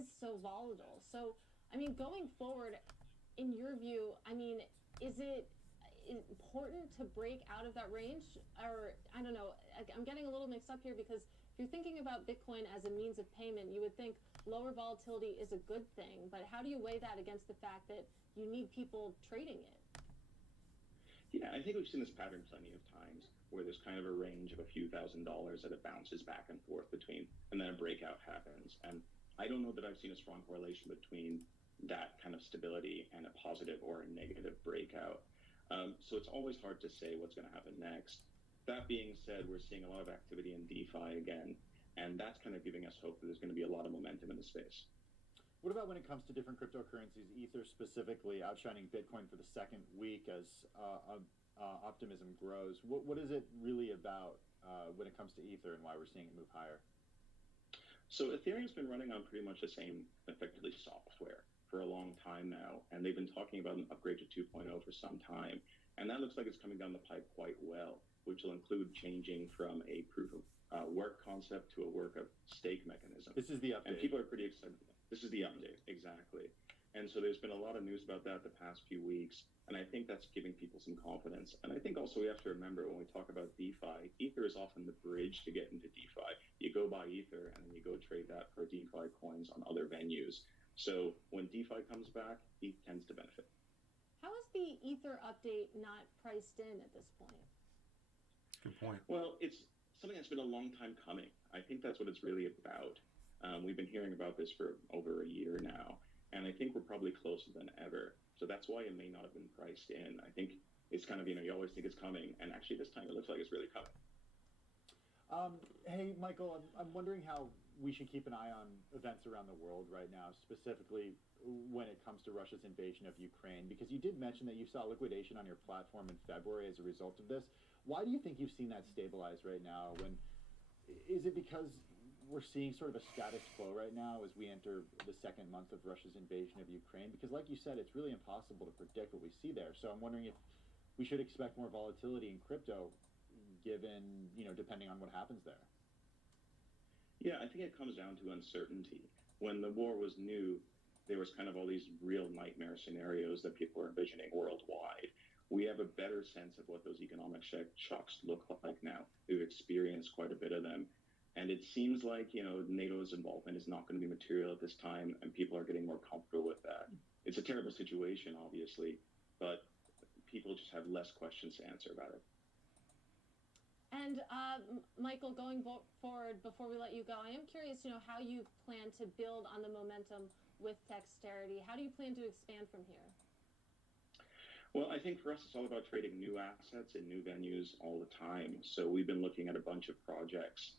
is so volatile. So, I mean, going forward, in your view, I mean, is it important to break out of that range? Or, I don't know, I'm getting a little mixed up here because if you're thinking about Bitcoin as a means of payment, you would think lower volatility is a good thing. But how do you weigh that against the fact that you need people trading it? Yeah, I think we've seen this pattern plenty of times where there's kind of a range of a few $1,000s that it bounces back and forth between, and then a breakout happens. And I don't know that I've seen a strong correlation between that kind of stability and a positive or a negative breakout. So it's always hard to say what's going to happen next. That being said, we're seeing a lot of activity in DeFi again, and that's kind of giving us hope that there's going to be a lot of momentum in the space. What about when it comes to different cryptocurrencies, Ether specifically outshining Bitcoin for the second week as optimism grows? What is it really about when it comes to Ether and why we're seeing it move higher? So Ethereum's been running on pretty much the same, effectively, software for a long time now, and they've been talking about an upgrade to 2.0 for some time. And that looks like it's coming down the pipe quite well, which will include changing from a proof of work concept to a work of stake mechanism. This is the update. And people are pretty excited. This is the update, exactly. And so there's been a lot of news about that the past few weeks, and I think that's giving people some confidence. And I think also we have to remember when we talk about DeFi, Ether is often the bridge to get into DeFi. You go buy Ether, and then you go trade that for DeFi coins on other venues. So when DeFi comes back, ETH tends to benefit. How is the Ether update not priced in at this point? Good point. Well, it's something that's been a long time coming. I think that's what it's really about. We've been hearing about this for over a year now, and I think we're probably closer than ever. So that's why it may not have been priced in. I think it's kind of, you always think it's coming, and actually this time it looks like it's really coming. Hey, Michael, I'm wondering how we should keep an eye on events around the world right now, specifically when it comes to Russia's invasion of Ukraine, because you did mention that you saw liquidation on your platform in February as a result of this. Why do you think you've seen that stabilize right now? Is it because we're seeing sort of a status quo right now as we enter the second month of Russia's invasion of Ukraine? Because like you said, it's really impossible to predict what we see there. So I'm wondering if we should expect more volatility in crypto given, depending on what happens there. Yeah, I think it comes down to uncertainty. When the war was new, there was kind of all these real nightmare scenarios that people were envisioning worldwide. We have a better sense of what those economic shocks look like now. We've experienced quite a bit of them. And it seems like, NATO's involvement is not going to be material at this time, and people are getting more comfortable with that. It's a terrible situation, obviously, but people just have less questions to answer about it. And Michael, going forward, before we let you go, I am curious, how you plan to build on the momentum with Dexterity. How do you plan to expand from here? Well, I think for us, it's all about trading new assets in new venues all the time. So we've been looking at a bunch of projects.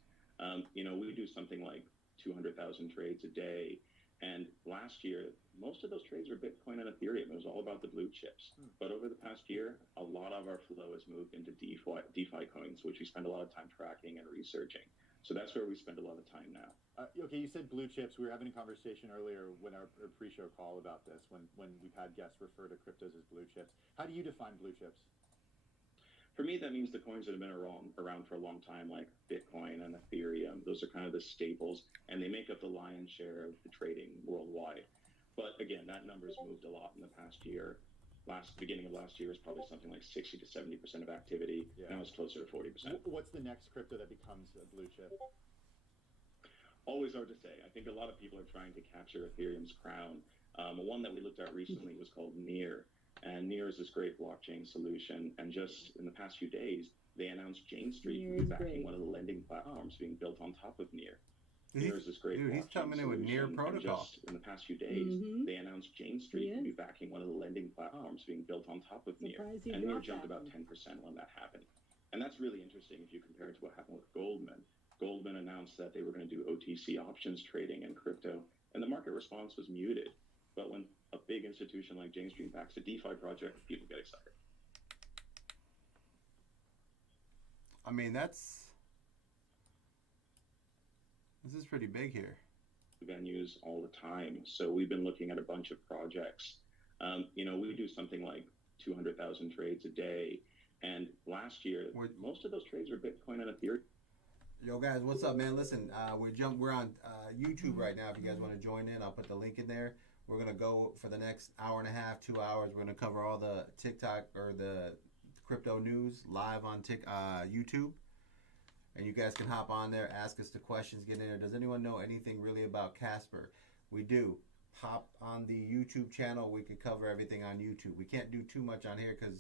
We do something like 200,000 trades a day. And last year, most of those trades were Bitcoin and Ethereum. It was all about the blue chips. But over the past year, a lot of our flow has moved into DeFi coins, which we spend a lot of time tracking and researching. So that's where we spend a lot of time now. Okay, you said blue chips. We were having a conversation earlier when our pre-show call about this, when we've had guests refer to cryptos as blue chips. How do you define blue chips? For me, that means the coins that have been around for a long time, like Bitcoin and Ethereum. Those are kind of the staples, and they make up the lion's share of the trading worldwide. But again, that number's moved a lot in the past year. Beginning of last year was probably something like 60 to 70% of activity. Yeah. Now it's closer to 40%. What's the next crypto that becomes a blue chip? Always hard to say. I think a lot of people are trying to capture Ethereum's crown. One that we looked at recently was called Near. And Near is this great blockchain solution. And just in the past few days, they announced Jane Street backing one of the lending platforms being built on top of Near. Near is this great blockchain he's coming in with Near protocol. And just in the past few days, they announced Jane Street would be backing one of the lending platforms being built on top of Near. And Near jumped about 10% when that happened. And that's really interesting if you compare it to what happened with Goldman. Goldman announced that they were going to do OTC options trading in crypto, and the market response was muted. But when a big institution like Jane Street backs a DeFi project, people get excited. I mean, this is pretty big here. Venues all the time. So we've been looking at a bunch of projects. We do something like 200,000 trades a day. And last year, most of those trades were Bitcoin and Ethereum. Yo, guys, what's up, man? Listen, we're on YouTube right now. If you guys want to join in, I'll put the link in there. We're gonna go for the next hour and a half, 2 hours. We're gonna cover all the TikTok or the crypto news live on YouTube, and you guys can hop on there, ask us the questions, get in there. Does anyone know anything really about Casper? We do. Hop on the YouTube channel. We could cover everything on YouTube. We can't do too much on here because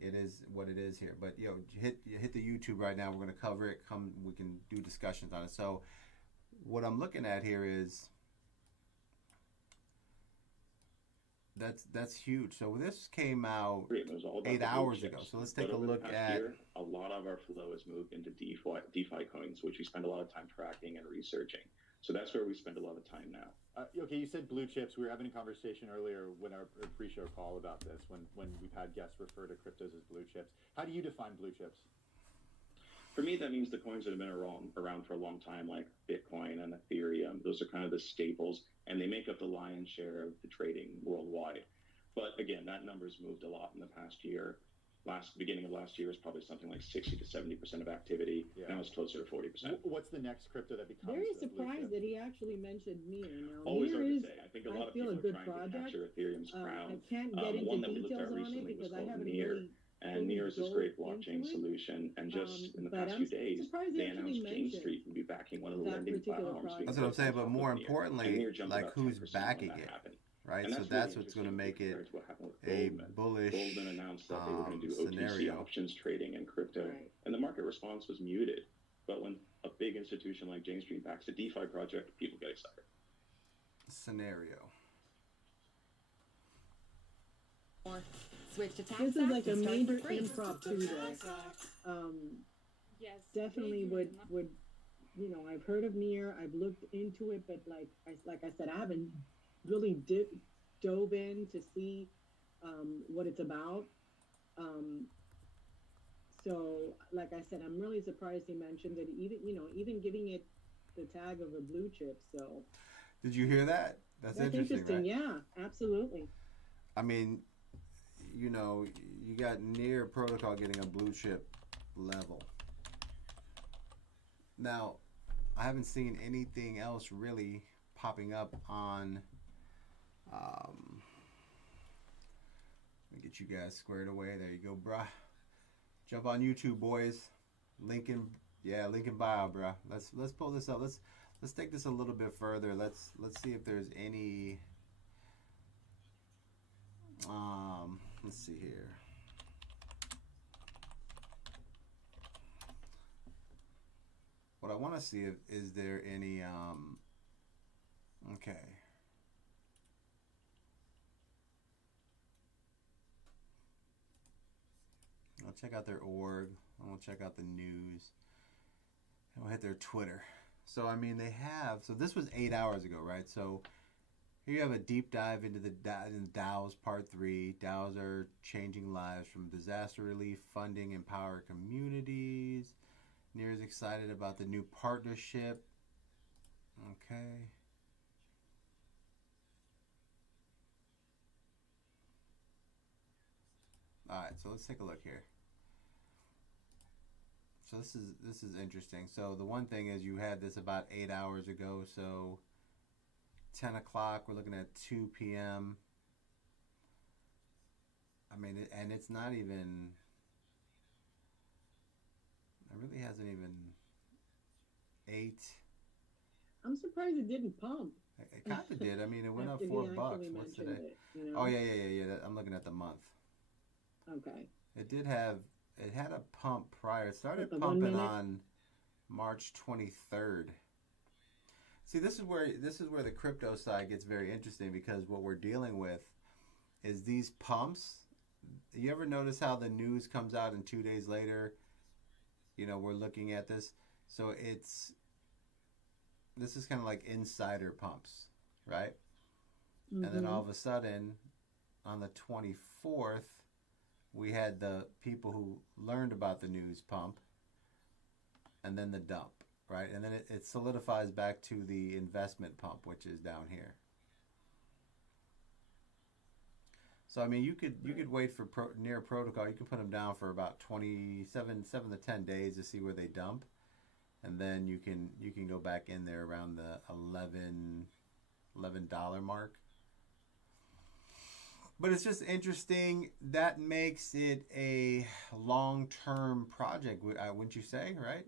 it is what it is here. But hit the YouTube right now. We're gonna cover it. We can do discussions on it. So what I'm looking at here is that's huge. So this came out It was all about 8 the blue hours chips. ago. So let's take But a over the look past at. year, a lot of our flow has moved into DeFi coins, which we spend a lot of time tracking and researching. So that's where we spend a lot of time now. Okay, you said blue chips. We were having a conversation earlier when our pre-show call about this, when we've had guests refer to cryptos as blue chips. How do you define blue chips? For me, that means the coins that have been around for a long time, like Bitcoin and Ethereum. Those are kind of the staples, and they make up the lion's share of the trading worldwide. But again, that number's moved a lot in the past year. Beginning of last year was probably something like 60 to 70% of activity. Yeah. Now it's closer to 40%. What's the next crypto that becomes Very a blue chip? surprised that he actually mentioned Mir. Now, Always Mir hard to is, say. I think a I lot of feel people a are good trying to project. capture Ethereum's I crown. can't get One into that we looked details at on it recently was because I called haven't Near. really And fully Near is this dove great blockchain into it. solution. And just in the But past I'm few days, surprised they they actually announced Jane mentioned Street would be backing one of the that lending particular platforms. project. That's what I'm saying. But more And importantly, Near jumped like about who's 10% backing when that it, happened. right? And So really that's what's going to interesting make it compared to what happened with a Goldman. bullish Goldman announced that they were going to do OTC scenario. options trading in crypto, Right. and the market response was muted. But when a big institution like Jane Street backs a DeFi project, people get excited. Scenario. Switch to tax This is like a and start major for free. improv Tuesday. Yes. Definitely thank you. would I've heard of Mir. I've looked into it, but like I said, I haven't really dove in to see what it's about. So like I said, I'm really surprised he mentioned that even giving it the tag of a blue chip. So Did you hear that? That's interesting, right? Yeah, absolutely. I mean, you got Near Protocol getting a blue chip level. Now, I haven't seen anything else really popping up on. Let me get you guys squared away. There you go, bruh. Jump on YouTube, boys. Link in bio, bruh. Let's pull this up. Let's take this a little bit further. Let's see if there's any. Let's see here. What I want to see is there any okay. I'll check out their org. I'm gonna check out the news. And we'll hit their Twitter. So I mean they have. So this was 8 hours ago, right? So here you have a deep dive into the DAOs Part 3. DAOs are changing lives from disaster relief, funding, empower communities. Near is excited about the new partnership. Okay. All right, so let's take a look here. So this is interesting. So the one thing is you had this about 8 hours ago. So 10 o'clock, we're looking at 2 p.m. I mean, and it's not even. It really hasn't even 8. I'm surprised it didn't pump. It kind of did. I mean, it went up after he $4. actually What's mentioned today? it, Oh yeah. I'm looking at the month. Okay. It had a pump prior. It started The 1 pumping minute? on March 23rd. See, this is where the crypto side gets very interesting because what we're dealing with is these pumps. You ever notice how the news comes out and 2 days later, we're looking at this. So this is kind of like insider pumps, right? Mm-hmm. And then all of a sudden, on the 24th, we had the people who learned about the news pump, and then the dump, right? And then it solidifies back to the investment pump, which is down here. So I mean, you could wait for Near Protocol. You could put them down for about 7 to 10 days to see where they dump, and then you can go back in there around the $11 mark. But it's just interesting. That makes it a long-term project, wouldn't you say, right?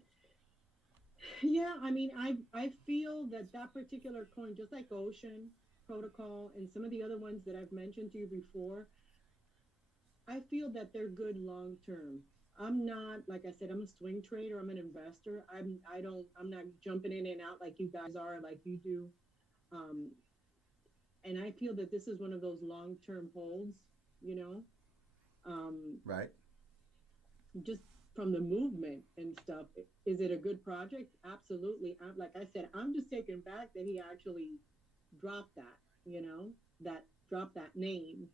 Yeah, I mean, I feel that that particular coin, just like Ocean Protocol and some of the other ones that I've mentioned to you before, I feel that they're good long term. I'm not, like I said, I'm a swing trader. I'm an investor. I'm not jumping in and out like you guys are, like you do. Um, and I feel that this is one of those long term holds, you know. Um, Right. just from the movement and stuff, is it a good project? Absolutely. Like I said, I'm just taken back that he actually dropped that, you know, that dropped that name.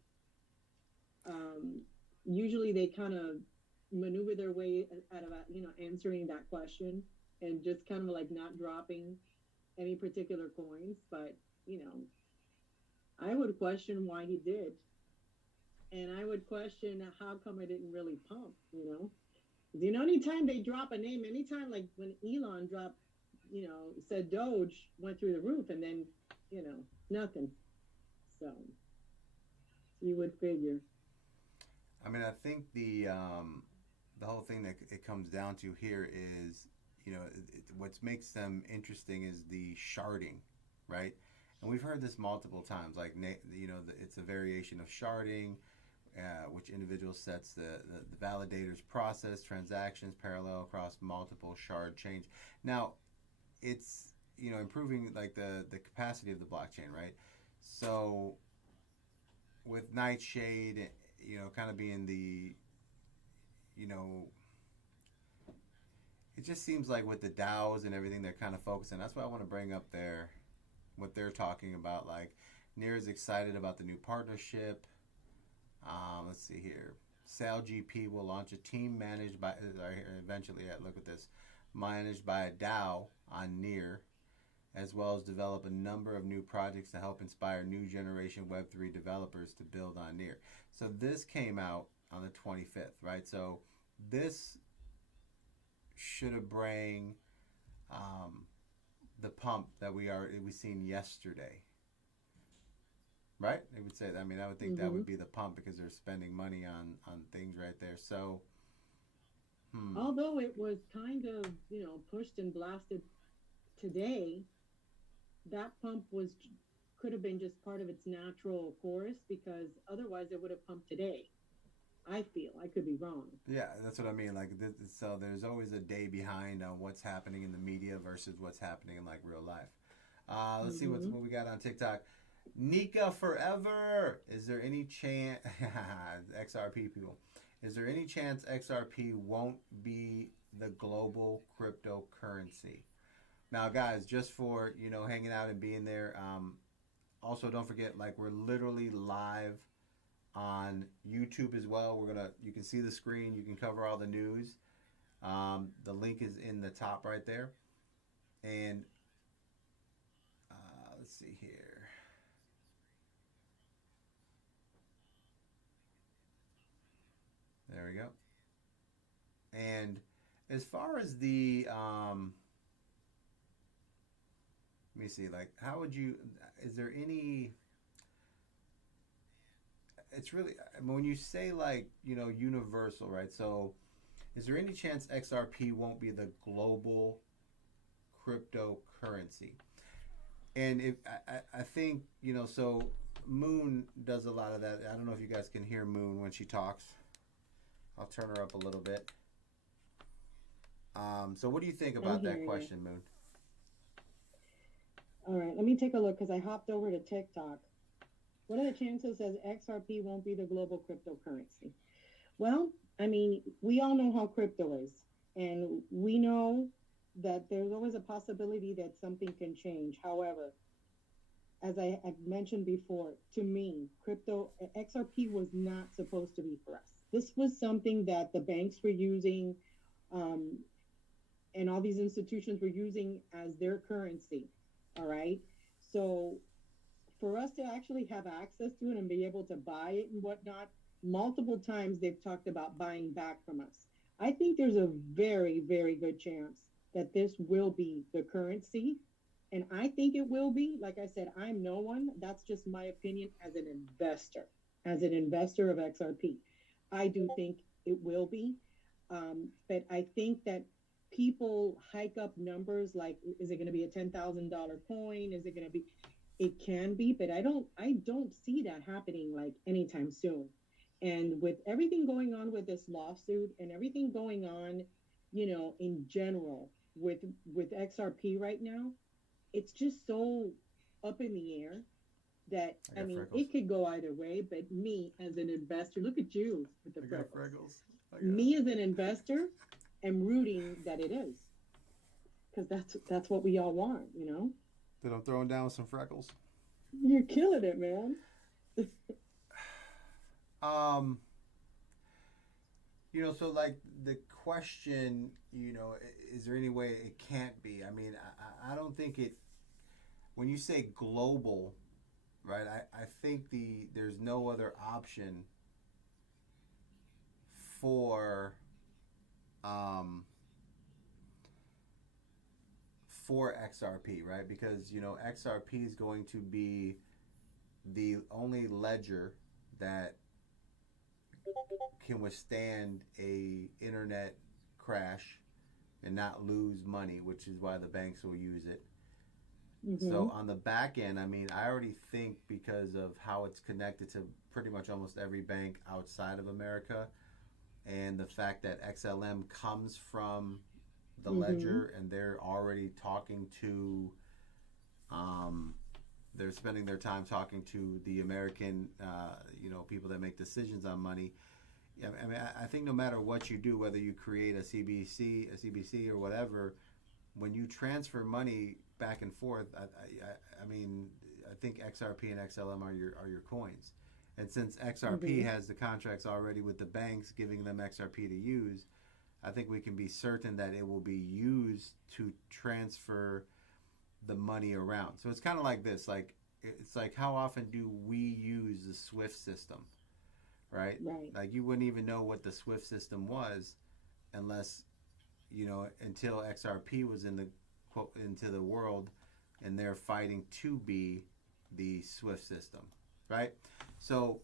Um, usually they kind of maneuver their way out of, answering that question and just kind of like not dropping any particular coins. But, you know, I would question why he did. And I would question how come it didn't really pump, you know? You know, anytime they drop a name, anytime like when Elon dropped, said Doge went through the roof and then, nothing. So you would figure. I mean, I think the whole thing that it comes down to here is, what makes them interesting is the sharding, right? And we've heard this multiple times. Like, it's a variation of sharding, which individual sets the validator's process transactions parallel across multiple shard chains. Now, it's improving like the capacity of the blockchain, right? So with Nightshade, kind of being the, it just seems like with the DAOs and everything they're kind of focusing. That's why I want to bring up what they're talking about. Like, Near is excited about the new partnership. Let's see here. SailGP will launch a team managed by, eventually, look at this, managed by a DAO on Near, as well as develop a number of new projects to help inspire new generation Web3 developers to build on Near. So this came out on the 25th, right? So this should have bring the pump that we seen yesterday. Right? They would say that. I mean, I would think that would be the pump because they're spending money on things right there. So, although it was kind of, pushed and blasted today, that pump could have been just part of its natural course because otherwise it would have pumped today. I feel. I could be wrong. Yeah, that's what I mean. Like, so there's always a day behind on what's happening in the media versus what's happening in like real life. Let's see what we got on TikTok. Nika Forever. Is there any chance XRP people? Is there any chance XRP won't be the global cryptocurrency? Now, guys, just for hanging out and being there. Also, don't forget, like, we're literally live on YouTube as well. You can see the screen. You can cover all the news. The link is in the top right there. And let's see here. There we go. And as far as the, let me see, like, how would you, is there any, it's really, when you say like, universal, right? So is there any chance XRP won't be the global cryptocurrency? And if, I think, so Moon does a lot of that. I don't know if you guys can hear Moon when she talks. I'll turn her up a little bit. So what do you think about that question, Moon? All right, let me take a look because I hopped over to TikTok. What are the chances that XRP won't be the global cryptocurrency? Well, I mean, we all know how crypto is, and we know that there's always a possibility that something can change. However, as I've mentioned before, to me, XRP was not supposed to be for us. This was something that the banks were using, and all these institutions were using as their currency. All right. So for us to actually have access to it and be able to buy it and whatnot, multiple times they've talked about buying back from us. I think there's a very, very good chance that this will be the currency. And I think it will be. Like I said, I'm no one. That's just my opinion as an investor, of XRP. I do think it will be. But I think that people hike up numbers like, is it going to be a $10,000 coin? Is it going to be? It can be, but I don't see that happening like anytime soon. And with everything going on with this lawsuit and everything going on, in general with XRP right now, it's just so up in the air that I I got mean, freckles. it could go either way. But me as an investor, look at you with the I got freckles. freckles. Me as an investor am rooting that it is, because that's what we all want. That I'm throwing down with some freckles. You're killing it, man. Um, so like the question, is there any way it can't be? I mean, I don't think it. When you say global, right? I think there's no other option for for XRP, right? Because XRP is going to be the only ledger that can withstand a internet crash and not lose money, which is why the banks will use it. So on the back end, I mean, I already think because of how it's connected to pretty much almost every bank outside of America, and the fact that XLM comes from the ledger, and they're already talking to, they're spending their time talking to the American, people that make decisions on money. I mean, I think no matter what you do, whether you create a CBC or whatever, when you transfer money back and forth, I mean, I think XRP and XLM are your coins. And since XRP has the contracts already with the banks giving them XRP to use, I think we can be certain that it will be used to transfer the money around. So it's kind of like this, it's like, how often do we use the SWIFT system, right? Right. Like, you wouldn't even know what the SWIFT system was unless, until XRP was into the world, and they're fighting to be the SWIFT system, right? So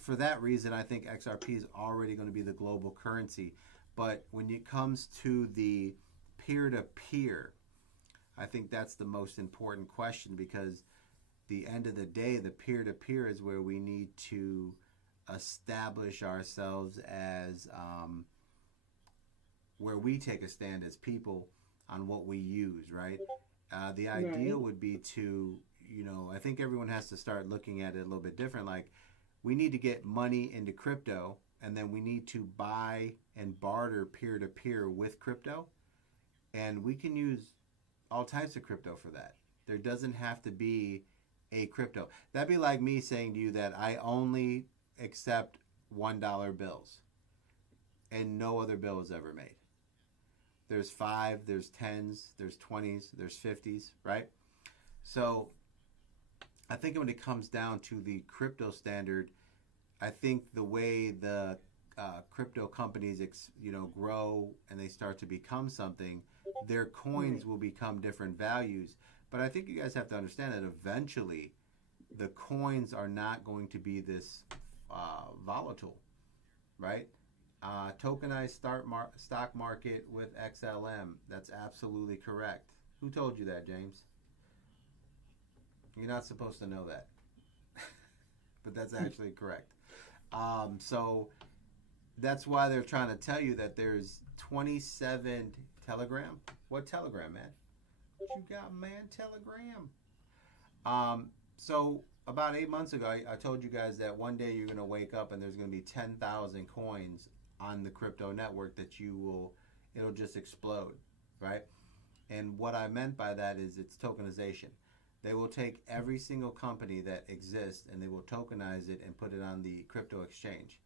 for that reason, I think XRP is already going to be the global currency. But when it comes to the peer-to-peer, I think that's the most important question, because the end of the day, the peer-to-peer is where we need to establish ourselves as where we take a stand as people on what we use, right? The ideal would be to, I think everyone has to start looking at it a little bit different. Like, we need to get money into crypto, and then we need to buy and barter peer-to-peer with crypto. And we can use all types of crypto for that. There doesn't have to be a crypto. That'd be like me saying to you that I only accept $1 bills and no other bill is ever made. There's 5, there's 10s, there's 20s, there's 50s, right? So I think when it comes down to the crypto standard, I think the way the crypto companies, grow and they start to become something, their coins will become different values. But I think you guys have to understand that eventually the coins are not going to be this volatile, right? Tokenized stock market with XLM. That's absolutely correct. Who told you that, James? You're not supposed to know that. But that's actually correct. So that's why they're trying to tell you that there's 27 Telegram. What Telegram, man? What you got, man? Telegram. So about 8 months ago, I told you guys that one day you're going to wake up and there's going to be 10,000 coins on the crypto network that it'll just explode, right? And what I meant by that is it's tokenization. They will take every single company that exists and they will tokenize it and put it on the crypto exchange.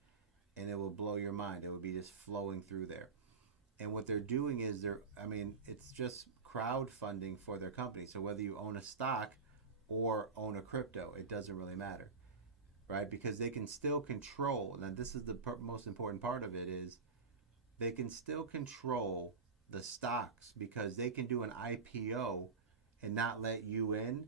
And it will blow your mind. It will be just flowing through there. And what they're doing is it's just crowdfunding for their company. So whether you own a stock or own a crypto, it doesn't really matter, right? Because they can still control, and this is the most important part of it, is they can still control the stocks, because they can do an IPO and not let you in.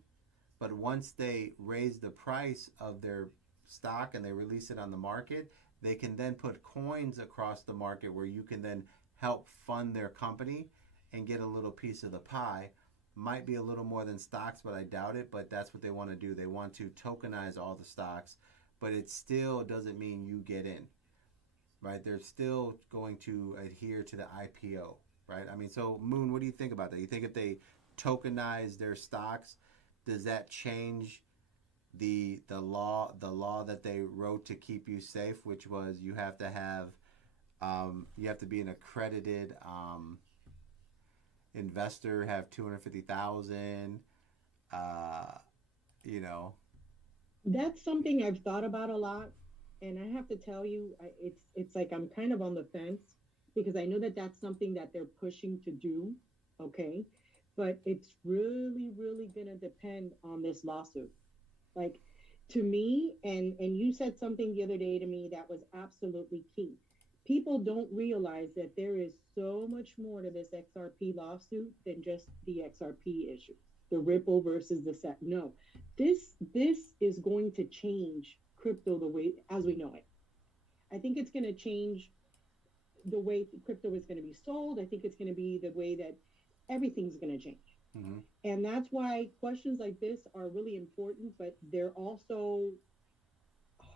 But once they raise the price of their stock and they release it on the market, they can then put coins across the market where you can then help fund their company and get a little piece of the pie. Might be a little more than stocks, but I doubt it. But that's what they want to do. They want to tokenize all the stocks, but it still doesn't mean you get in, right? They're still going to adhere to the IPO, right? I mean, so Moon, what do you think about that? You think if they tokenize their stocks, does that change the law that they wrote to keep you safe, which was you have to have be an accredited investor, have 250,000, you know? That's something I've thought about a lot, and I have to tell you, it's like I'm kind of on the fence because I know that that's something that they're pushing to do, okay? But it's really, really gonna depend on this lawsuit. Like, to me, and you said something the other day to me that was absolutely key. People don't realize that there is so much more to this XRP lawsuit than just the XRP issue, the Ripple versus the SEC. No, this is going to change crypto the way as we know it. I think it's going to change the way crypto is going to be sold. I think it's going to be the way that everything's going to change. Mm-hmm. And that's why questions like this are really important, but they're also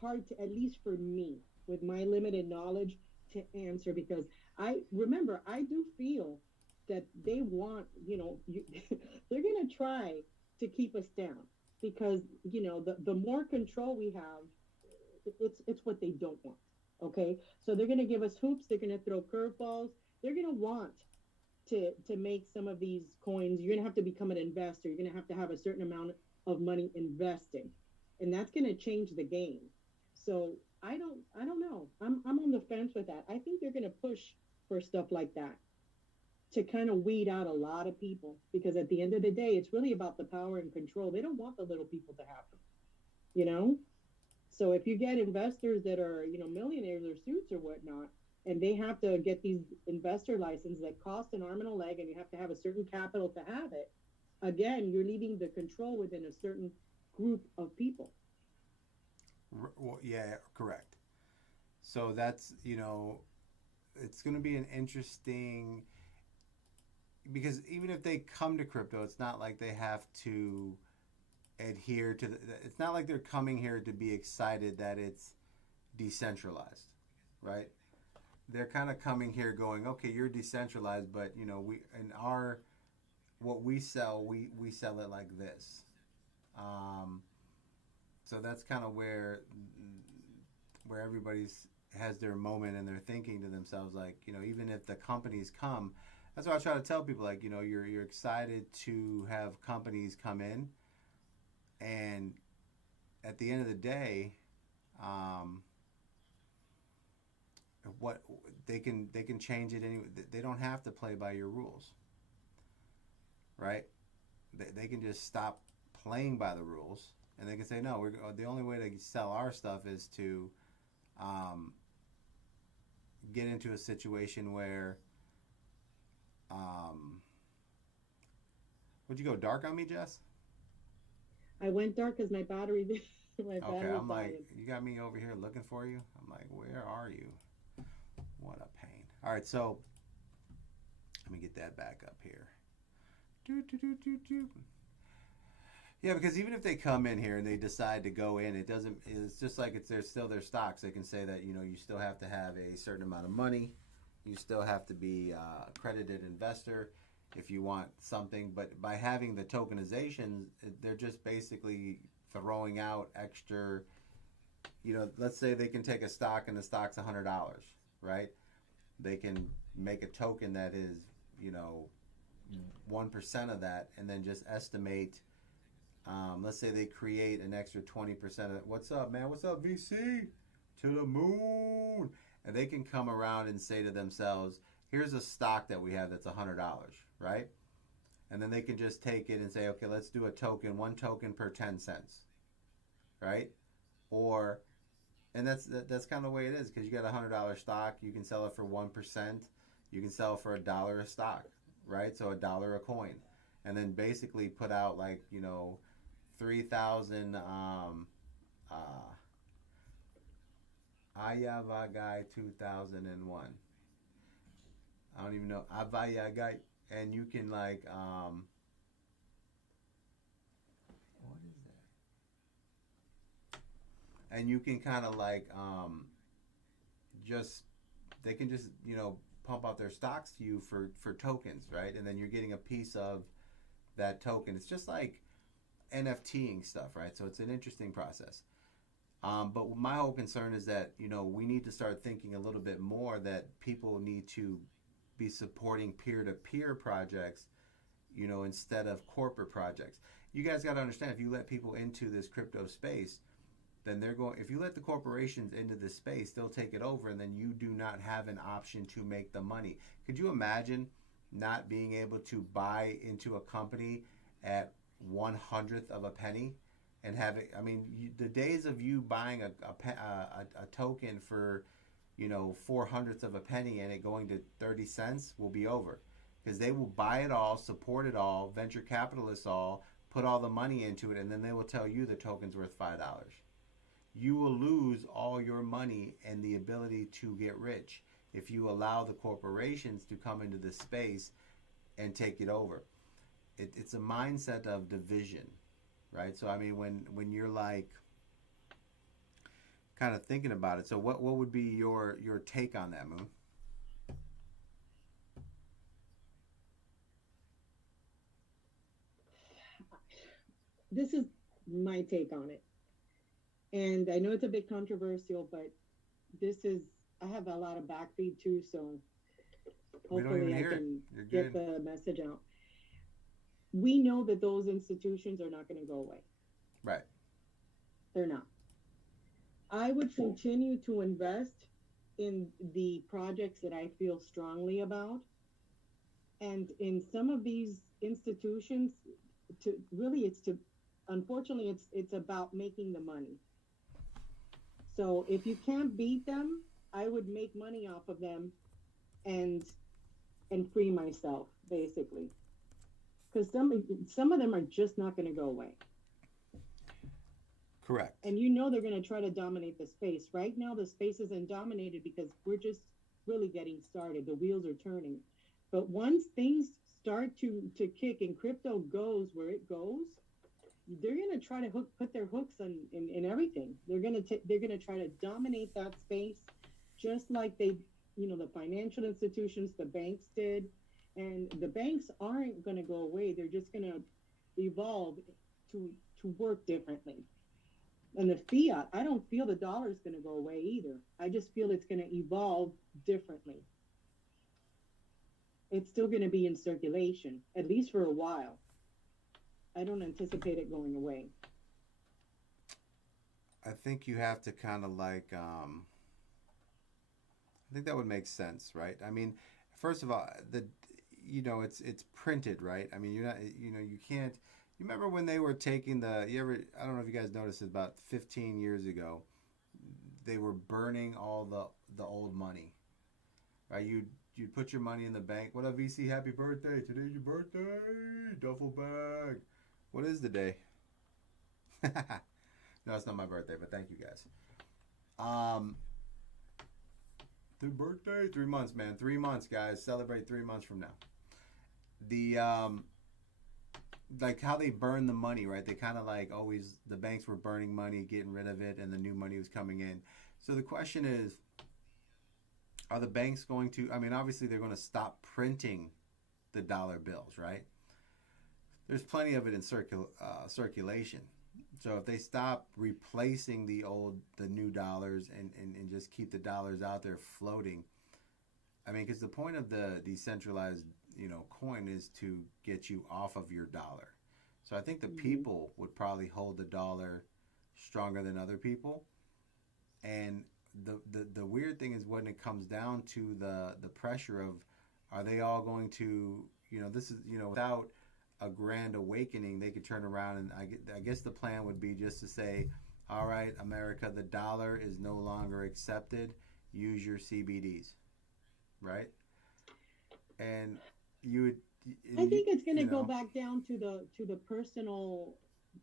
hard to, at least for me, with my limited knowledge, to answer, because I do feel that they want, they're going to try to keep us down because, the more control we have, it's what they don't want. Okay. So they're going to give us hoops. They're going to throw curveballs. They're going to want to make some of these coins. You're going to have to become an investor. You're going to have a certain amount of money investing, and that's going to change the game. So I don't know. I'm on the fence with that. I think they're going to push for stuff like that to kind of weed out a lot of people, because at the end of the day, it's really about the power and control. They don't want the little people to have them, So if you get investors that are, millionaires or suits or whatnot, and they have to get these investor licenses that cost an arm and a leg, and you have to have a certain capital to have it, again, you're leaving the control within a certain group of people. Well, yeah, correct. So that's, it's going to be an interesting, because even if they come to crypto, it's not like they have to adhere to it's not like they're coming here to be excited that it's decentralized, right? They're kind of coming here going, okay, you're decentralized, but what we sell, we sell it like this. So that's kind of where everybody's has their moment, and they're thinking to themselves, like, even if the companies come, that's what I try to tell people, like, you're excited to have companies come in, and at the end of the day, what they can change it anyway. They don't have to play by your rules, right? They can just stop playing by the rules, and they can say, no, the only way to sell our stuff is to get into a situation where would you go dark on me, Jess? I went dark because my battery Okay, I'm like, died. you got me over here looking for you. I'm like, where are you? What a pain. All right, so let me get that back up here. Yeah, because even if they come in here and they decide to go in, it's just like they're still their stocks. They can say that, you still have to have a certain amount of money. You still have to be a accredited investor if you want something. But by having the tokenization, they're just basically throwing out extra, let's say they can take a stock and the stock's $100, right? They can make a token that is, 1% of that, and then just estimate, let's say they create an extra 20% of it. What's up, man? What's up, VC? To the moon. And they can come around and say to themselves, here's a stock that we have that's $100, right? And then they can just take it and say, okay, let's do a token, one token per 10 cents, right? And that's kind of the way it is, because you got a $100 stock, you can sell it for 1%. You can sell for $1 a stock, right? So $1 a coin, and then basically put out like 3,000 Ayavagai 2001. I don't even know Avayagai, and you can like what is that? And you can kind of like just they can just pump out their stocks to you for tokens, right? And then you're getting a piece of that token. It's just like NFTing stuff, right? So it's an interesting process. But my whole concern is that we need to start thinking a little bit more that people need to be supporting peer-to-peer projects, instead of corporate projects. You guys got to understand, if you let people into this crypto space, then if you let the corporations into this space, they'll take it over, and then you do not have an option to make the money. Could you imagine not being able to buy into a company at 1/100th of a penny? And have it, the days of you buying a token for, 4/100th of a penny and it going to 30 cents will be over, because they will buy it all, support it all, venture capitalists all, put all the money into it, and then they will tell you the token's worth $5. You will lose all your money and the ability to get rich if you allow the corporations to come into this space and take it over. It's a mindset of division. Right, so when you're like kind of thinking about it, so what would be your take on that, Moon? This is my take on it, and I know it's a bit controversial, but I have a lot of backfeed too, so hopefully I can get the message out. We know that those institutions are not going to go away. Right. They're not. I would continue to invest in the projects that I feel strongly about. And in some of these institutions, unfortunately, it's about making the money. So if you can't beat them, I would make money off of them and free myself, basically. Because some of them are just not going to go away. Correct. And they're going to try to dominate the space. Right now, the space isn't dominated because we're just really getting started. The wheels are turning. But once things start to kick and crypto goes where it goes, they're going to try to put their hooks in everything. They're going to try to dominate that space, just like the financial institutions, the banks did. And the banks aren't going to go away. They're just going to evolve to work differently. And the fiat, I don't feel the dollar is going to go away either. I just feel it's going to evolve differently. It's still going to be in circulation, at least for a while. I don't anticipate it going away. I think you have to kind of like, I think that would make sense, right? First of all, it's printed, right? You're not, you can't. You remember when they were taking I don't know if you guys noticed it, about 15 years ago, they were burning all the old money, right? You'd put your money in the bank. What up, VC? Happy birthday! Today's your birthday. Duffel bag. What is the day? No, it's not my birthday, but thank you guys. The birthday, 3 months, man. 3 months, guys. Celebrate 3 months from now. Like how they burn the money, right? They kind of like always, the banks were burning money, getting rid of it, and the new money was coming in. So the question is, are the banks going to, obviously they're going to stop printing the dollar bills, right? There's plenty of it in circulation. So if they stop replacing the new dollars and just keep the dollars out there floating, because the point of the decentralized, coin is to get you off of your dollar. So I think the people would probably hold the dollar stronger than other people. And the weird thing is when it comes down to the pressure of, are they all going to, this is, without a grand awakening, they could turn around and I guess the plan would be just to say, all right, America, the dollar is no longer accepted. Use your CBDs, right? and you would. I think it's going to you go know, back down to the personal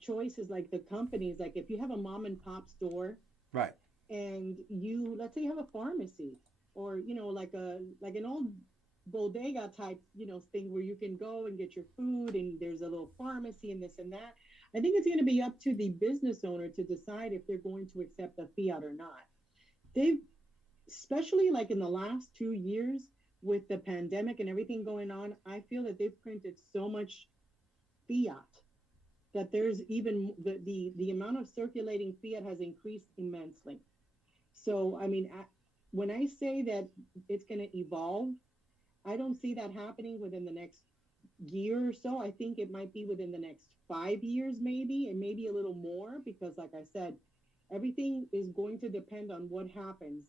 choices, like the companies. Like if you have a mom and pop store, right. and you, let's say you have a pharmacy, or like an old bodega type thing where you can go and get your food, and there's a little pharmacy and this and that. I think it's going to be up to the business owner to decide if they're going to accept the fiat or not. They've, especially like in the last 2 years with the pandemic and everything going on, I feel that they've printed so much fiat that there's even the amount of circulating fiat has increased immensely. So, I mean, when I say that it's going to evolve, I don't see that happening within the next year or so. I think it might be within the next 5 years, maybe, and maybe a little more, because, like I said, everything is going to depend on what happens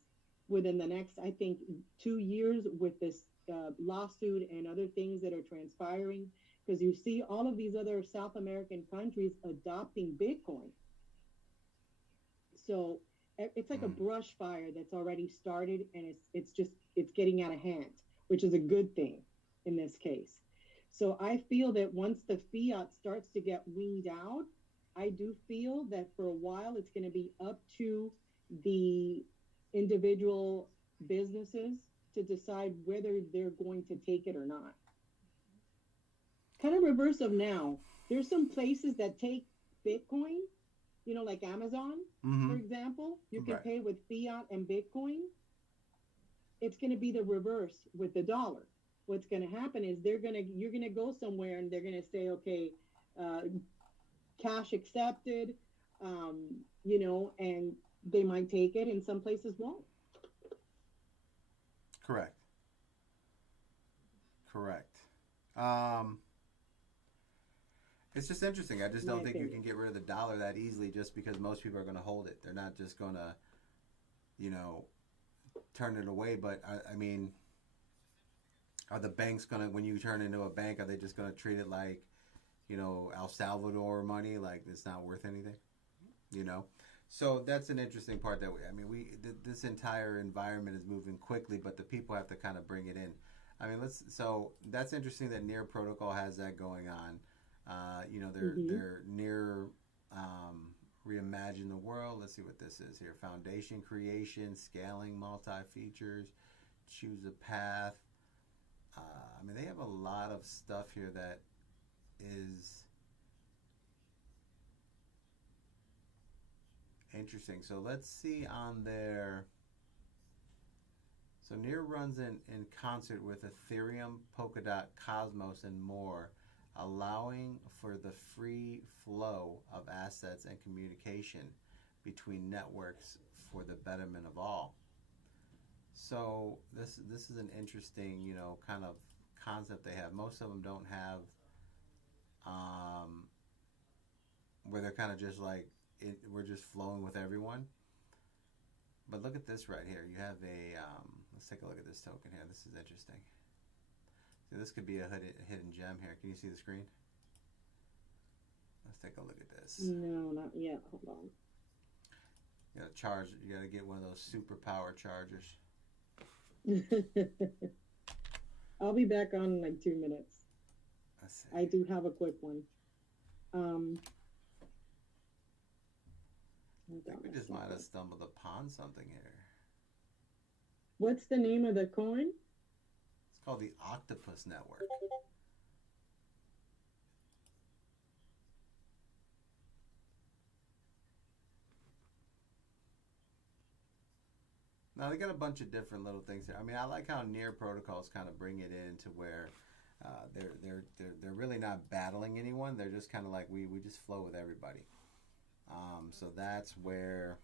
within the next, I think, 2 years with this lawsuit and other things that are transpiring. Because you see all of these other South American countries adopting Bitcoin. So it's like a brush fire that's already started, and it's getting out of hand, which is a good thing in this case. So I feel that once the fiat starts to get weaned out, I do feel that for a while it's going to be up to the individual businesses to decide whether they're going to take it or not. Kind of reverse of now. There's some places that take Bitcoin, like Amazon, for example. You can pay with fiat and Bitcoin. It's going to be the reverse with the dollar. What's going to happen is you're going to go somewhere and they're going to say, okay, cash accepted, and they might take it, and some places won't. Correct. It's just interesting. I just don't think you can get rid of the dollar that easily just because most people are going to hold it. They're not just going to, turn it away. But, I mean, are the banks going to, when you turn into a bank, are they just going to treat it like, El Salvador money, like it's not worth anything? So that's an interesting part that this entire environment is moving quickly, but the people have to kind of bring it in. So that's interesting that Near Protocol has that going on. They're near reimagine the world. Let's see what this is here. Foundation creation, scaling multi-features, choose a path. They have a lot of stuff here that is interesting. So let's see on there. So Near runs in concert with Ethereum, Polkadot, Cosmos, and more, allowing for the free flow of assets and communication between networks for the betterment of all. So this is an interesting, kind of concept they have. Most of them don't have where they're kind of just like we're just flowing with everyone. But look at this right here. You have a let's take a look at this token here. This is interesting. So this could be a hidden gem here. Can you see the screen? Let's take a look at this. No, not yet. Hold on. You gotta charge. You gotta get one of those superpower chargers. I'll be back on in like 2 minutes. Let's see. I do have a quick one. I think we just might have stumbled upon something here. What's the name of the coin? It's called the Octopus Network. Now they got a bunch of different little things here. I like how Near Protocols kind of bring it into where they're really not battling anyone. They're just kind of like we just flow with everybody. So that's where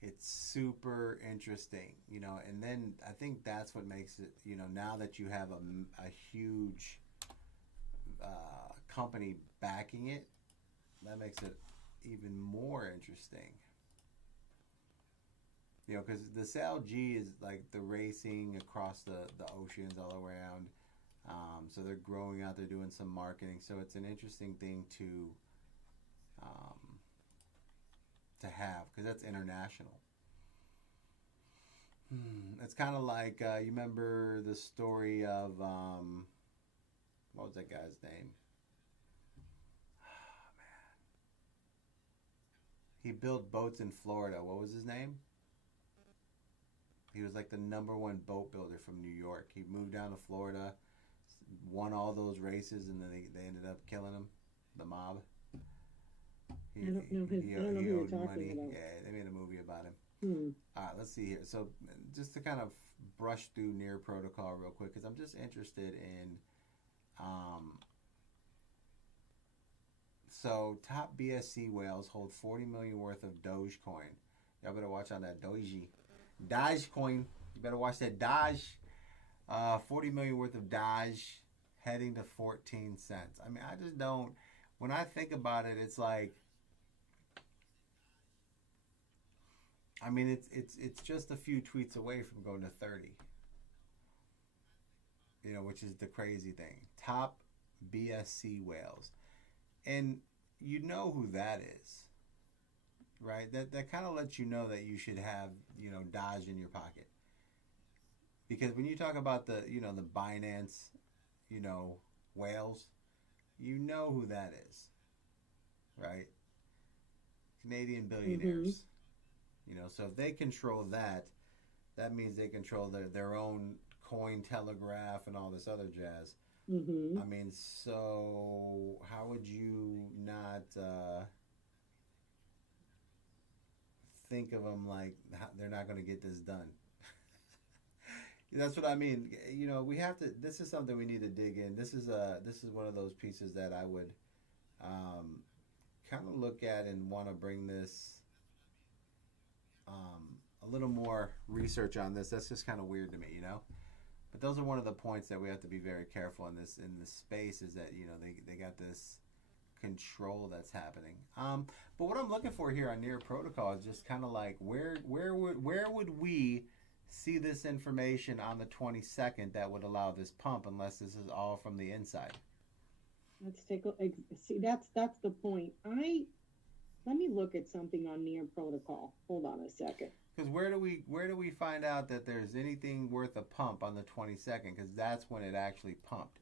it's super interesting, and then I think that's what makes it, now that you have a huge company backing it, that makes it even more interesting. Because the SailG is like the racing across the oceans all around. So they're growing out, they're doing some marketing. So it's an interesting thing to have, because that's international. It's kind of like you remember the story of what was that guy's name? He built boats in Florida. What was his name? He was like the number one boat builder from New York. He moved down to Florida, won all those races, and then they ended up killing him, the mob. I don't know who you're talking about. Yeah, they made a movie about him. Hmm. All right, let's see here. So just to kind of brush through Near Protocol real quick, because I'm just interested in, so top BSC whales hold 40 million worth of Dogecoin. Y'all better watch on that Dogecoin. You better watch that Doge. 40 million worth of Doge heading to 14 cents. I mean, I just don't, when I think about it, it's like, I mean, it's just a few tweets away from going to 30. You know, which is the crazy thing. Top BSC whales. And you know who that is, right? That kind of lets you know that you should have, you know, Doge in your pocket. Because when you talk about the, you know, the Binance, you know, whales, you know who that is, right? Canadian billionaires. Mm-hmm. You know, so if they control that, that means they control their own coin telegraph and all this other jazz. Mm-hmm. I mean, so how would you not think of them like they're not going to get this done? That's what I mean. You know, we have to. This is something we need to dig in. This is one of those pieces that I would kind of look at and want to bring this. A little more research on this. That's just kind of weird to me, you know. But those are one of the points that we have to be very careful in this space is that, you know, they got this control that's happening. But what I'm looking for here on Near Protocol is just kind of like where would we see this information on the 22nd that would allow this pump unless this is all from the inside. Let's take a see. That's the point. Let me look at something on Near Protocol. Hold on a second. Because where do we find out that there's anything worth a pump on the 22nd? Because that's when it actually pumped,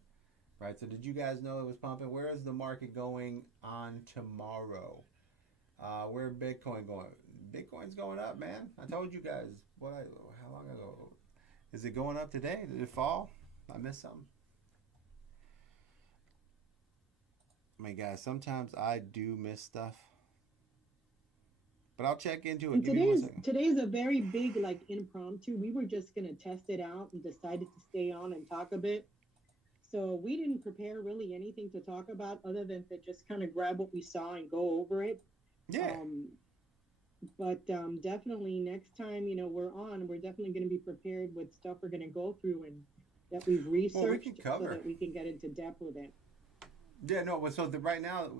right? So did you guys know it was pumping? Where is the market going on tomorrow? Where Bitcoin going? Bitcoin's going up, man. I told you guys how long ago? Is it going up today? Did it fall? I missed something. I mean, guys, sometimes I do miss stuff. But I'll check into it. And today's a very big, like, impromptu. We were just going to test it out and decided to stay on and talk a bit. So we didn't prepare really anything to talk about other than to just kind of grab what we saw and go over it. Yeah. But definitely next time, you know, we're definitely going to be prepared with stuff we're going to go through and that we've researched so that we can get into depth with it. Yeah, no, so right now,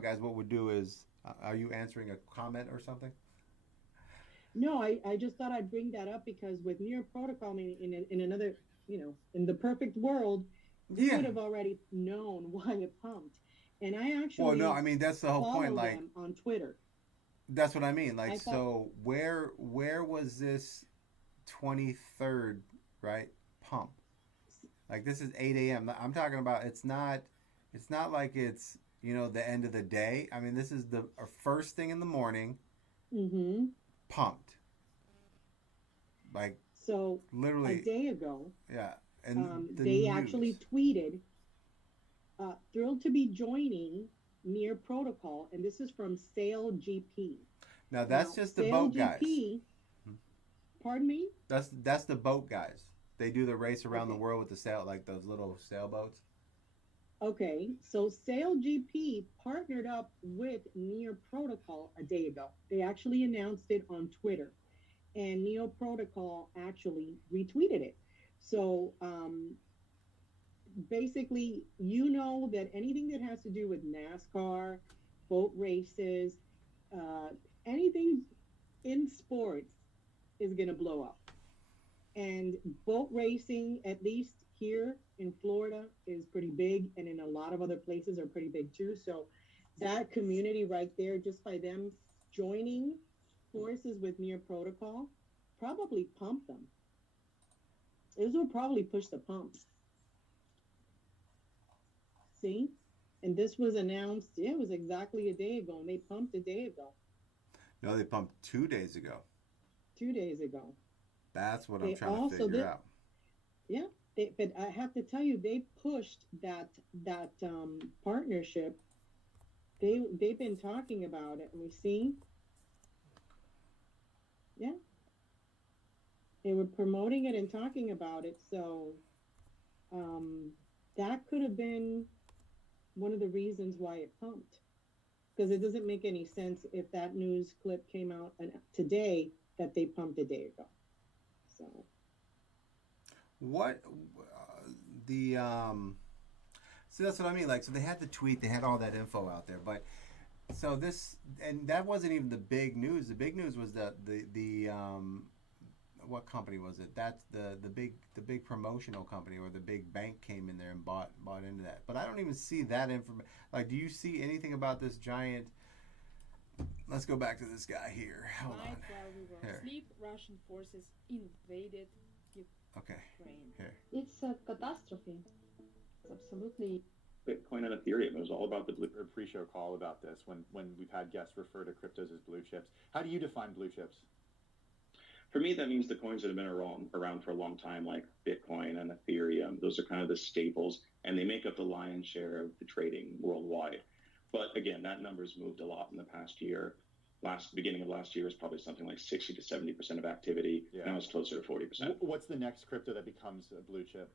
guys, what we'll do is, are you answering a comment or something? No, I just thought I'd bring that up because with Near Protocol, I mean, in another, you know, in the perfect world, we would have already known why it pumped. And I actually, well, no, I mean that's the whole point. Like them on Twitter. That's what I mean. Like, so where was this 23rd, right? Pump. Like this is 8 a.m. I'm talking about. It's not like it's, you know, the end of the day. I mean, this is the first thing in the morning. Mm-hmm. Pumped. Like, so literally a day ago. Yeah, and they actually tweeted, "Thrilled to be joining Near Protocol," and this is from Sail GP. Now that's just the boat guys. Pardon me? That's the boat guys. They do the race around the world with the sail, like those little sailboats. Okay, so Sail GP partnered up with Near Protocol a day ago. They actually announced it on Twitter, and Near Protocol actually retweeted it. So basically, you know that anything that has to do with NASCAR, boat races, anything in sports is going to blow up. And boat racing, at least here in Florida, is pretty big, and in a lot of other places are pretty big too. So that community right there, just by them joining forces with Near Protocol, probably pump them. This will probably push the pumps. See? And this was announced, yeah, it was exactly a day ago, and they pumped a day ago, No, they pumped 2 days ago. 2 days ago. That's what They I'm trying to also figure did, out. yeah. But I have to tell you, they pushed that partnership. They've been talking about it. And we see, yeah, they were promoting it and talking about it. So that could have been one of the reasons why it pumped. Because it doesn't make any sense if that news clip came out today that they pumped a day ago. So What the see, that's what I mean. Like, so they had the tweet, they had all that info out there, but so this, and that wasn't even the big news. The big news was that the what company was it? That's the big promotional company, or the big bank came in there and bought into that. But I don't even see that information. Like, do you see anything about this giant? Let's go back to this guy here. Hold on. Night while we were Here. asleep, Russian forces invaded Okay. Ukraine. Here. It's a catastrophe. It's absolutely. Bitcoin and Ethereum. It was all about the blue. A pre-show call about this when we've had guests refer to cryptos as blue chips. How do you define blue chips? For me, that means the coins that have been around for a long time, like Bitcoin and Ethereum. Those are kind of the staples, and they make up the lion's share of the trading worldwide. But again, that number's moved a lot in the past year. Beginning of last year was probably something like 60 to 70% of activity. Yeah. Now it's closer to 40%. What's the next crypto that becomes a blue chip?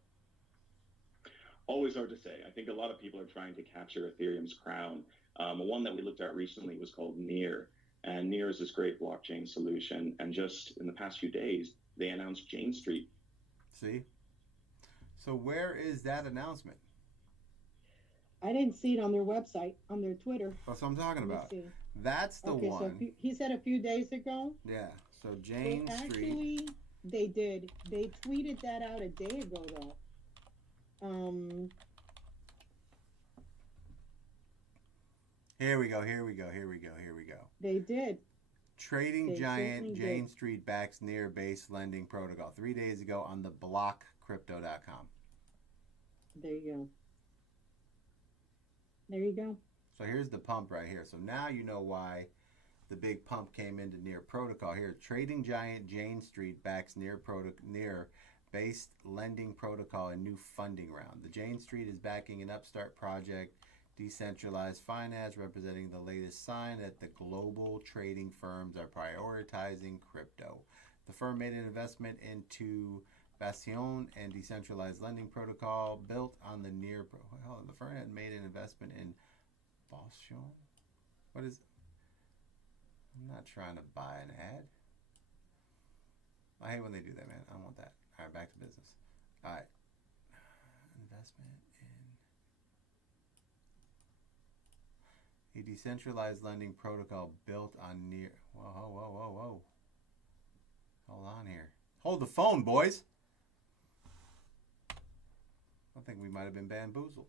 Always hard to say. I think a lot of people are trying to capture Ethereum's crown. One that we looked at recently was called Near. And Near is this great blockchain solution. And just in the past few days, they announced Jane Street. See? So where is that announcement? I didn't see it on their website, on their Twitter. That's what I'm talking Let me about. see. That's the Okay, so one. he said a few days ago. Yeah. So They Jane Street. actually, they did. They tweeted that out a day ago, though. Here we go. They did. Trading They giant certainly Jane did. Street backs near base lending protocol 3 days ago on the blockcrypto.com. There you go. There you go. So here's the pump right here. So now you know why the big pump came into Near Protocol here. Trading giant Jane Street backs Near based lending protocol and new funding round. The Jane Street is backing an upstart project, decentralized finance, representing the latest sign that the global trading firms are prioritizing crypto. The firm made an investment into Bastion and decentralized lending protocol built on the Near. Hold on, the firm had made an investment in Bastion. What is? I'm not trying to buy an ad. I hate when they do that, man. I don't want that. All right, back to business. All right, investment in a decentralized lending protocol built on Near. Whoa. Hold on here. Hold the phone, boys. I think we might have been bamboozled.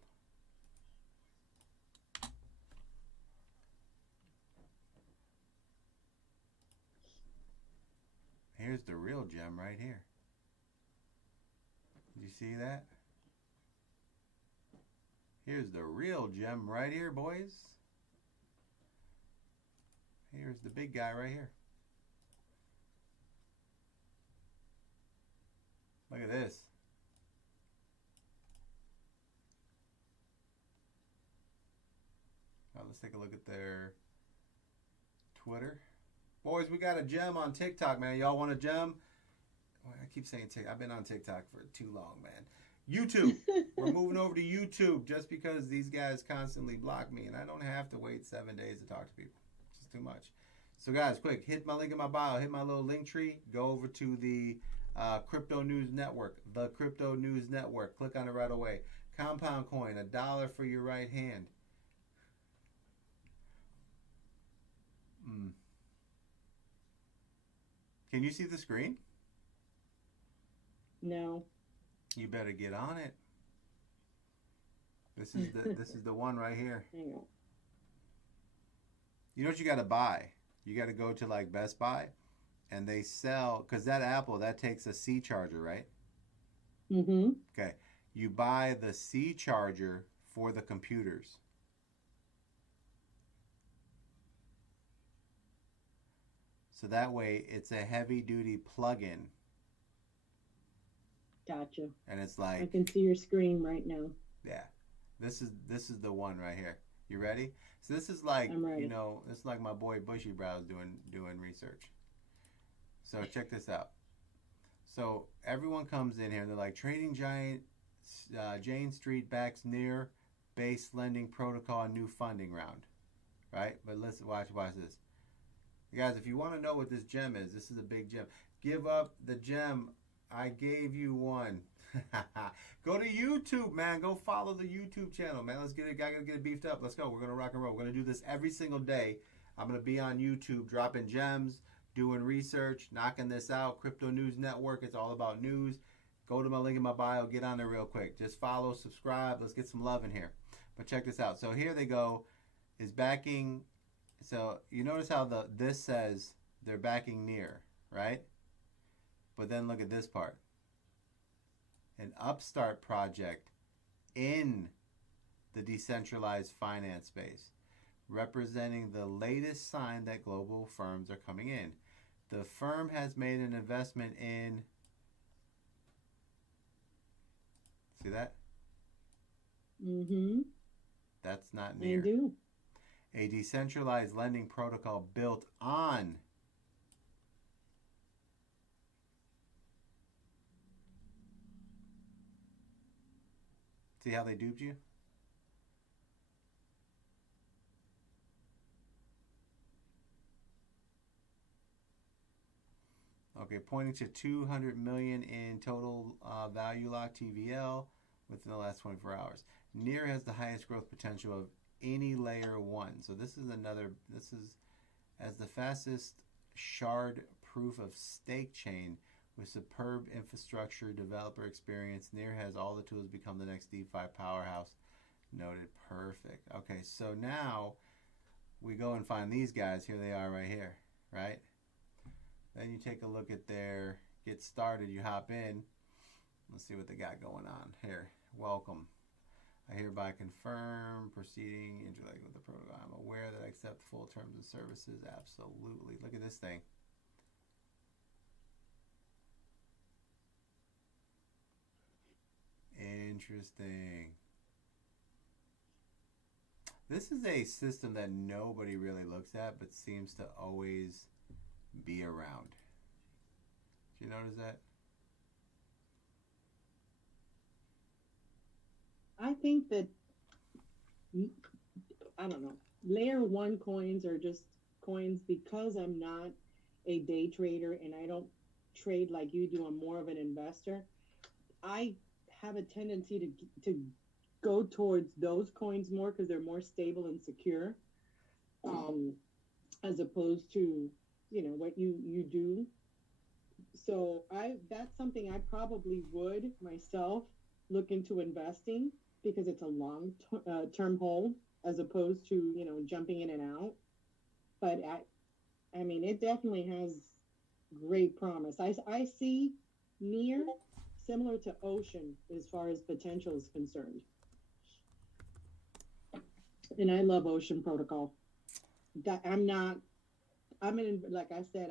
Here's the real gem right here. Did you see that? Here's the real gem right here, boys. Here's the big guy right here. Look at this. Now let's take a look at their Twitter. Boys, we got a gem on TikTok, man. Y'all want a gem? Well, I keep saying TikTok. I've been on TikTok for too long, man. YouTube. We're moving over to YouTube just because these guys constantly block me, and I don't have to wait 7 days to talk to people. It's just too much. So, guys, quick, hit my link in my bio. Hit my little link tree. Go over to the Crypto News Network. The Crypto News Network. Click on it right away. Compound Coin, $1 for your right hand. Can you see the screen? No. You better get on it. This is the one right here. Hang on. You know what you got to buy? You got to go to like Best Buy and they sell, because that Apple, that takes a C charger, right? Mm-hmm. Okay. You buy the C charger for the computers. So that way it's a heavy duty plug-in. Gotcha. And it's I like, can see your screen right now. yeah, this is the one right here. You ready? So this is like, I'm ready. you know, it's like my boy Bushy Brows doing research. So check this out. So everyone comes in here and they're like, trading giant Jane Street backs near base lending protocol new funding round, right? But listen, watch this. You guys, if you want to know what this gem is, this is a big gem. Give up the gem. I gave you one. Go to YouTube, man. Go follow the YouTube channel, man. Let's get it. Gotta get it beefed up. Let's go. We're gonna rock and roll. We're gonna do this every single day. I'm gonna be on YouTube, dropping gems, doing research, knocking this out. Crypto News Network. It's all about news. Go to my link in my bio. Get on there real quick. Just follow, subscribe. Let's get some love in here. But check this out. So here they go. Is backing. So you notice how this says they're backing near, right? But then look at this part. An upstart project in the decentralized finance space, representing the latest sign that global firms are coming in. The firm has made an investment in, see that? Mm-hmm. That's not I near. do. A decentralized lending protocol built on see how they duped you? Okay, pointing to 200 million in total value lock TVL within the last 24 hours. Near has the highest growth potential of any layer one. So this is as the fastest shard proof of stake chain with superb infrastructure developer experience. Near has all the tools to become the next DeFi powerhouse. Noted. Perfect. Okay, so now we go and find these guys. Here they are right here, right? Then you take a look at their get started. You hop in. Let's see what they got going on here. Welcome. I hereby confirm proceeding interacting with the protocol. I'm aware that I accept full terms and services. Absolutely. Look at this thing. Interesting. This is a system that nobody really looks at, but seems to always be around. Did you notice that? I think that, I don't know, layer one coins are just coins because I'm not a day trader and I don't trade like you do. I'm more of an investor. I have a tendency to go towards those coins more because they're more stable and secure, as opposed to, you know, what you do. So that's something I probably would myself look into investing because it's a long term hold as opposed to, you know, jumping in and out. But I mean, it definitely has great promise. I see Near similar to Ocean as far as potential is concerned. And I love Ocean Protocol. Like I said,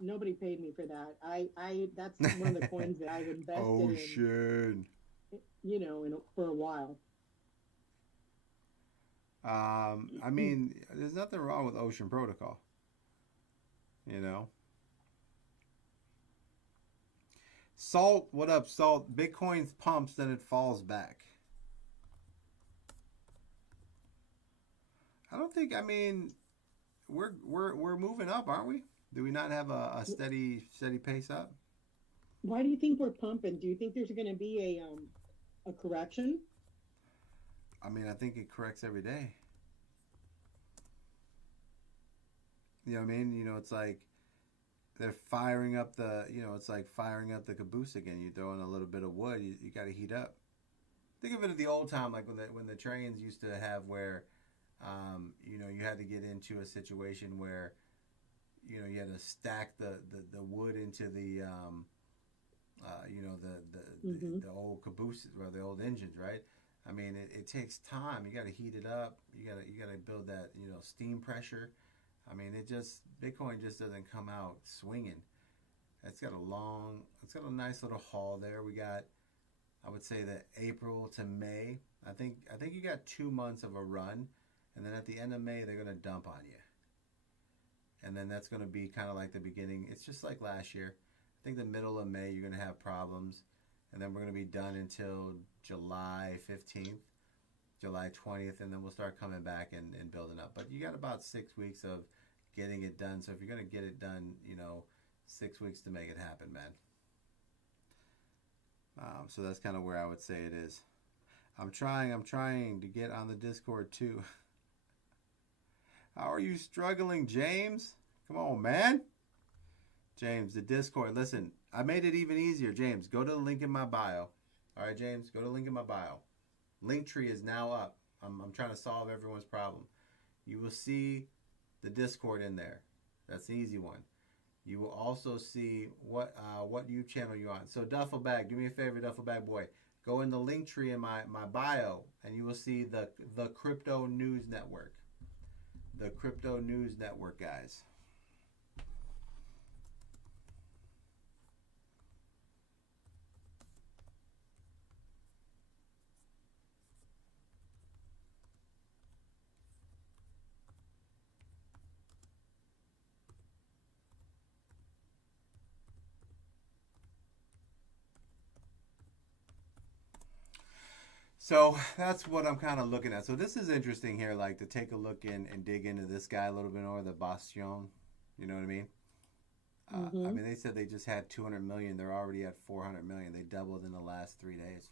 nobody paid me for that. That's one of the coins that I've invested Ocean. in, you know, for a while. I mean, there's nothing wrong with Ocean Protocol. You know? Salt, what up, Salt? Bitcoin pumps, then it falls back. I don't think, I mean, we're moving up, aren't we? Do we not have a steady pace up? Why do you think we're pumping? Do you think there's going to be a correction? I mean, I think it corrects every day. You know what I mean? You know, it's like they're firing up it's like firing up the caboose again. You throw in a little bit of wood, you got to heat up. Think of it as the old time, like when the trains used to have where, you know, you had to get into a situation where you know, you had to stack the wood into the you know, the old cabooses or the old engines, right? I mean, it takes time. You got to heat it up. You got to build that, you know, steam pressure. I mean, Bitcoin just doesn't come out swinging. It's got a nice little haul there. We got, I would say that April to May. I think you got 2 months of a run, and then at the end of May they're gonna dump on you. And then that's gonna be kind of like the beginning. It's just like last year. I think the middle of May you're gonna have problems, and then we're gonna be done until July 15th, July 20th, and then we'll start coming back and building up. But you got about 6 weeks of getting it done. So if you're gonna get it done, you know, 6 weeks to make it happen, man. So that's kind of where I would say it is. I'm trying to get on the Discord too. How are you struggling, James? Come on, man. James, the Discord. Listen, I made it even easier. James, go to the link in my bio. All right, James, go to the link in my bio. Linktree is now up. I'm trying to solve everyone's problem. You will see the Discord in there. That's the easy one. You will also see what YouTube channel you're on. So Duffelbag, do me a favor, Duffelbag boy. Go in the link tree in my bio, and you will see the Crypto News Network. The Crypto News Network, guys. So that's what I'm kind of looking at. So this is interesting here, like to take a look in and dig into this guy a little bit more, the Bastion. You know what I mean? I mean, they said they just had 200 million. They're already at 400 million. They doubled in the last 3 days.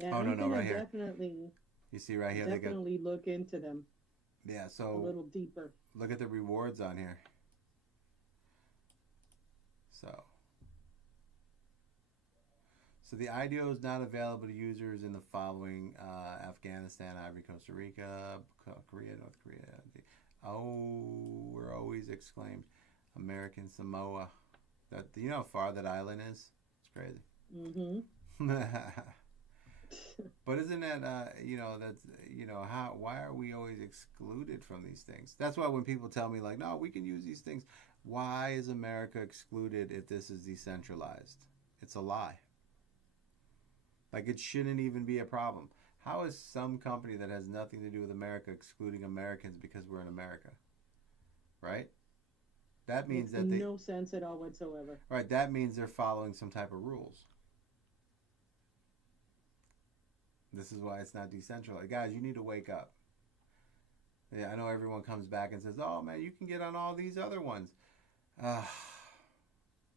Yeah, Oh, no, right here. Definitely. You see right here? Definitely look into them. Yeah, A so little deeper. look at the rewards on here. So the IDO is not available to users in the following: Afghanistan, Ivory, Costa Rica, Korea, North Korea. Oh, we're always exclaimed. American Samoa. That, you know how far that island is? It's crazy. But isn't that you know, that's, you know, why are we always excluded from these things? That's why when people tell me like, no, we can use these things. Why is America excluded if this is decentralized? It's a lie. Like, it shouldn't even be a problem. How is some company that has nothing to do with America excluding Americans because we're in America? Right? That means Makes that they... no sense at all whatsoever. Right, that means they're following some type of rules. This is why it's not decentralized. Guys, you need to wake up. Yeah, I know everyone comes back and says, oh, man, you can get on all these other ones.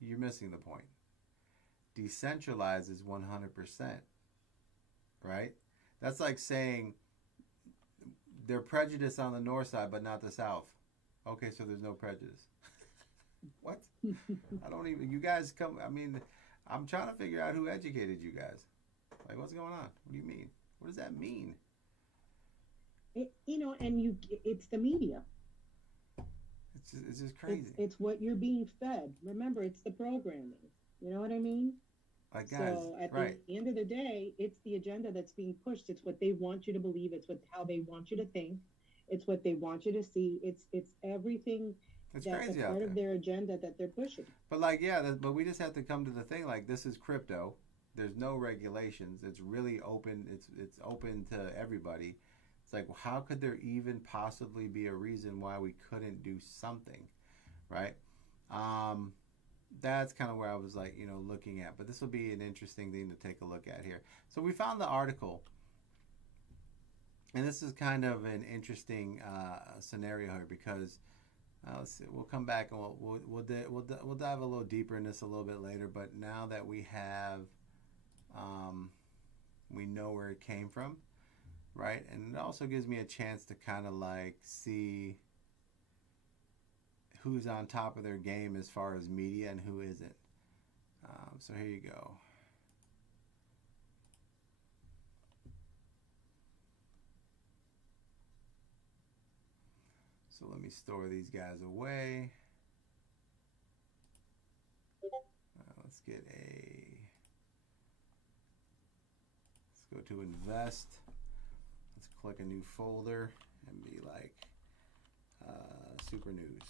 You're missing the point. Decentralized is 100%. Right? That's like saying they're prejudiced on the north side, but not the south. Okay, so there's no prejudice. What? I don't even... You guys come... I mean, I'm trying to figure out who educated you guys. Like, what's going on? What do you mean? What does that mean? You know, and it's the media. It's just crazy. It's what you're being fed. Remember, it's the programming. You know what I mean? Like, guys, so at right. the end of the day, it's the agenda that's being pushed. It's what they want you to believe. It's how they want you to think. It's what they want you to see. It's everything. It's that's crazy a out part there. of their agenda that they're pushing. But like, yeah, but we just have to come to the thing. Like, this is crypto. There's no regulations. It's really open. It's open to everybody. It's like, how could there even possibly be a reason why we couldn't do something, right? That's kind of where I was like, you know, looking at. But this will be an interesting thing to take a look at here. So we found the article, and this is kind of an interesting scenario here because let's see, we'll come back and we'll dive a little deeper in this a little bit later. But now that we have, we know where it came from, right? And it also gives me a chance to kind of like see who's on top of their game as far as media and who isn't. So here you go. So let me store these guys away. Let's go to invest. Let's click a new folder and be like super news.